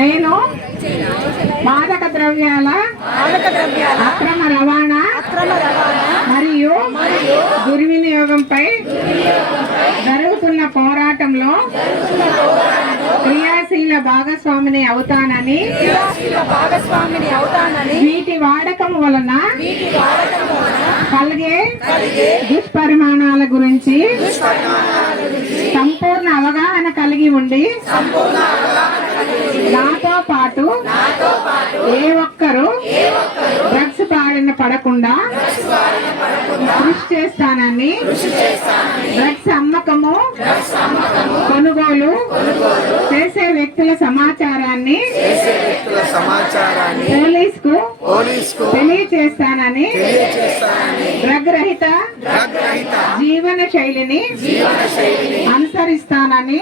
నేను మాదక ద్రవ్యాల అక్రమ రవాణా మరియు దుర్వినియోగంపై జరుగుతున్న పోరాటంలో క్రియాశీల భాగస్వామిని అవుతానని వీటి వాడకం వలన కలిగే దుష్పరిమాణాల గురించి సంపూర్ణ అవగాహన కలిగి ఉండి నాతో పాటు ఏ ఒక్కరూ డ్రగ్స్ బారిన పడకుండా కృషి చేస్తానని డ్రగ్స్ అమ్మకము కొనుగోలు చేసే వ్యక్తుల సమాచారాన్ని పోలీసుకు తెలియచేస్తానని డ్రగ్ రహిత జీవన శైలిని అనుసరిస్తానని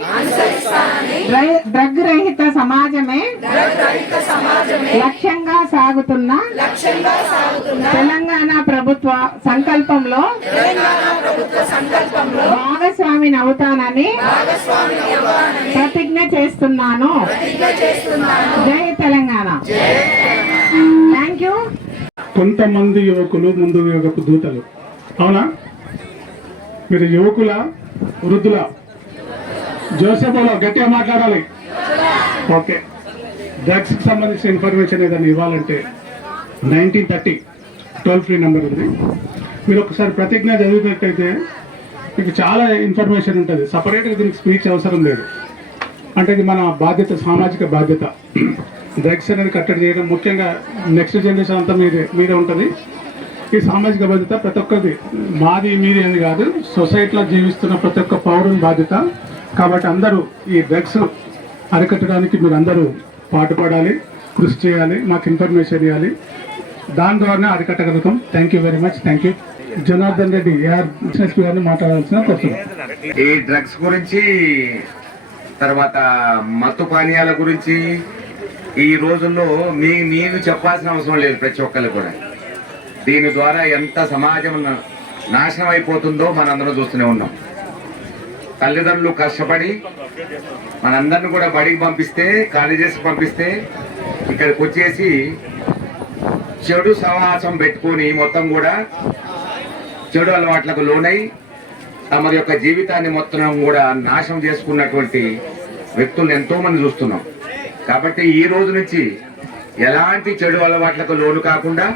డ్రగ్ రహిత సమాజమే లక్ష్యంగా సాగుతున్న తెలంగాణ ప్రభుత్వ సంకల్పంలో భాగస్వామిని అవుతానని ప్రతిజ్ఞ చేస్తున్నాను. జై తెలంగాణ. Thank you. కొంతమంది యువకులు ముందు యువకు దూతలు. అవునా? మీరు యువకుల వృద్ధుల జోసెఫ్లో గట్టిగా మాట్లాడాలి. ఓకే. డ్రగ్స్ కి సంబంధించిన ఇన్ఫర్మేషన్ ఏదైనా ఇవ్వాలంటే 1930 టోల్ ఫ్రీ నెంబర్ ఉంది. మీరు ఒకసారి ప్రతిజ్ఞ చదివినట్టయితే మీకు చాలా ఇన్ఫర్మేషన్ ఉంటుంది. సపరేట్గా దీనికి స్పీచ్ అవసరం లేదు. అంటే ఇది మన బాధ్యత, సామాజిక బాధ్యత. డ్రగ్స్ అనేది కట్టడి చేయడం, ముఖ్యంగా నెక్స్ట్ జనరేషన్ అంతా మీదే ఉంటుంది. ఈ సామాజిక బాధ్యత ప్రతి ఒక్కరిది, మాది మీది అని కాదు, సొసైటీలో జీవిస్తున్న ప్రతి ఒక్క పౌరుని బాధ్యత. కాబట్టి అందరూ ఈ డ్రగ్స్ అరికట్టడానికి మీరు అందరూ పాటుపడాలి, కృషి చేయాలి, మాకు ఇన్ఫర్మేషన్ ఇవ్వాలి. దాని ద్వారానే అరికట్టగలుగుతాం. Thank you very much. Thank you. Janardhan Reddy business గారిని మాట్లాడాల్సిన కోరుతున్నాం. ఈ డ్రగ్స్ గురించి, తర్వాత మత్తు పానీయాల గురించి ఈ రోజుల్లో నేను చెప్పాల్సిన అవసరం లేదు. ప్రతి ఒక్కరు కూడా దీని ద్వారా ఎంత సమాజం నాశనం అయిపోతుందో మనందరం చూస్తూనే ఉన్నాం. తల్లిదండ్రులు కష్టపడి మనందరిని కూడా బడికి పంపిస్తే, కాలేజెస్కి పంపిస్తే, ఇక్కడికి వచ్చేసి చెడు సమాసం పెట్టుకొని మొత్తం కూడా చెడు అలవాట్లకు లోనై తమ యొక్క జీవితాన్ని మొత్తం కూడా నాశనం చేసుకున్నటువంటి వ్యక్తులను ఎంతో మంది చూస్తున్నాం. కాబట్టి ఈ రోజు నుంచి ఎలాంటి చెడు అలవాట్లకు లోను కాకుండా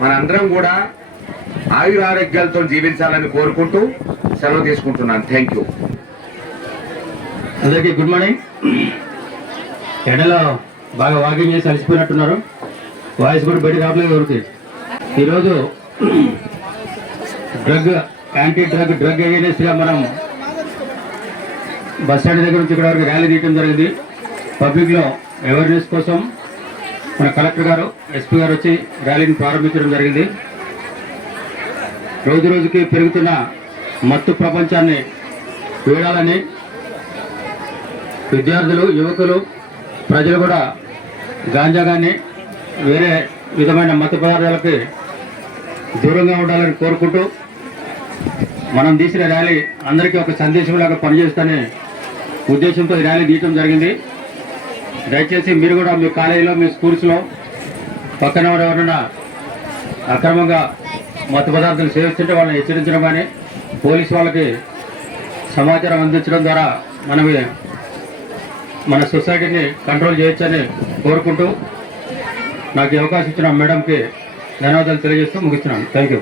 మనందరం కూడా ఆయురారోగ్యాలతో జీవించాలని కోరుకుంటూ సెలవు తీసుకుంటున్నాను. Thank you. అందరికీ గుడ్ మార్నింగ్. ఎండలో బాగా వాకింగ్ చేసి అలసిపోయినట్టున్నారు. వాయిస్ కూడా బయట రావట్లేదు ఎవరికి. ఈరోజు యాంటీ డ్రగ్ అవేర్నెస్గా మనం బస్ స్టాండ్ దగ్గర నుంచి ఇక్కడ వరకు ర్యాలీ తీయడం జరిగింది. పబ్లిక్లో అవేర్నెస్ కోసం మన కలెక్టర్ గారు, ఎస్పీ గారు వచ్చి ర్యాలీని ప్రారంభించడం జరిగింది. రోజు రోజుకి పెరుగుతున్న మత్తు ప్రపంచాన్ని వీడాలని విద్యార్థులు, యువకులు, ప్రజలు కూడా గాంజా కానీ వేరే విధమైన మత్తు పదార్థాలకి దూరంగా ఉండాలని కోరుకుంటూ మనం తీసిన ర్యాలీ అందరికీ ఒక సందేశంలాగా పనిచేస్తూనే ఉద్దేశంతో ఈ ర్యాలీ తీయటం జరిగింది. దయచేసి మీరు కూడా మీ కాలేజీలో, మీ స్కూల్స్లో పక్కన ఎవరైనా అక్రమంగా మత్తు పదార్థాలు సేవిస్తుంటే వాళ్ళని హెచ్చరించడం కానీ పోలీసు వాళ్ళకి సమాచారం అందించడం ద్వారా మన సొసైటీని కంట్రోల్ చేయొచ్చని కోరుకుంటూ నాకు ఈ అవకాశం ఇచ్చిన మేడంకి ధన్యవాదాలు తెలియజేస్తూ ముగిస్తున్నాను. Thank you.